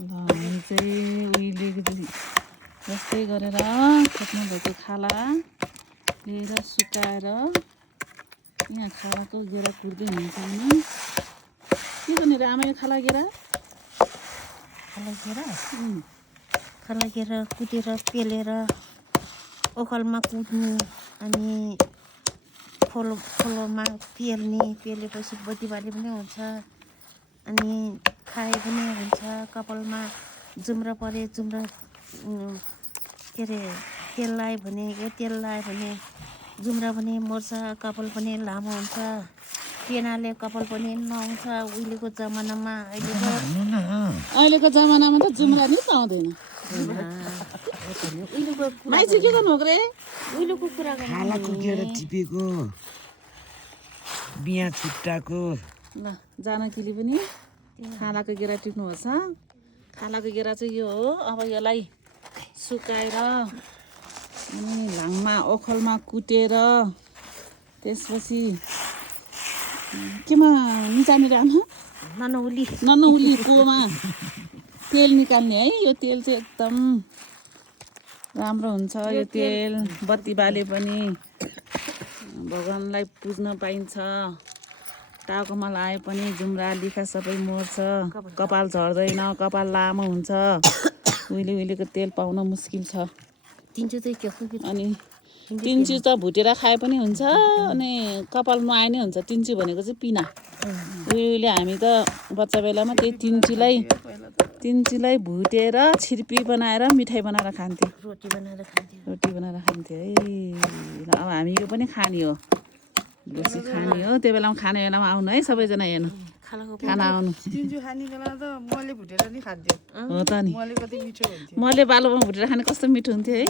हामी चाहिँ उहिलेदेखि जस्तै गरेर खोज्नु भएको खाला लिएर सुकाएर यहाँ खालाको गेरा कुर्दै हुन्छ होइन के गर्ने र आमा यो खाला गेरा खलाकेर कुटेर पेलेर ओखलमा कुट्नु अनि खोलोमा पेलेपछि बत्तीबाली पनि हुन्छ अनि खाए पनि हुन्छ कपालमा जुम्रा परे जुम्रा के अरे तेल लगायो भने तेल लगायो भने जुम्रा पनि मर्छ कपाल पनि लामो हुन्छ पेनाले कपाल पनि नुहाउँछ उहिलेको जमानामा अहिलेको जमानामा त जुम्रा नि पाउँदैन माइसी के गर्नु हो रे उहिलेको कुरा खालाको गेडा टिपेको बिहा छुट्टाको ल जानकीले पनि खालाको गेरा टिप्नुपर्छ खालाको गेरा चाहिँ यो हो अब यसलाई सुकाएर अनि लाङमा ओखलमा कुटेर त्यसपछि केमा निचार्ने रे आमा ननौली कुवामा तेल निकाल्ने है यो तेल चाहिँ एकदम राम्रो हुन्छ यो तेल बत्ती बाले पनि भगवानलाई पुज्न पाइन्छ टाउकोमा लाए पनि जुम्रा लिखा सबै मर्छ कपाल झर्दैन कपाल लामो हुन्छ उहिलेको तेल पाउन मुस्किल छ अनि तिन्चु त भुटेर खाए पनि हुन्छ अनि कपाल नुहाए नै हुन्छ तिन्चु भनेको चाहिँ पिना उहिले हामी त बच्चा बेलामा त्यही तिन्चुलाई भुटेर छिर्पी बनाएर मिठाई बनाएर खान्थ्यो रोटी बनाएर खान्थ्यो है ल अब हामी यो पनि खाने हो बेसी खाने हो त्यो बेलामा खाने बेलामा आउनु है सबैजना हेर्नु खाना आउनु हो त नि मैले बालोमा भुटेर खाने कस्तो मिठो हुन्थ्यो है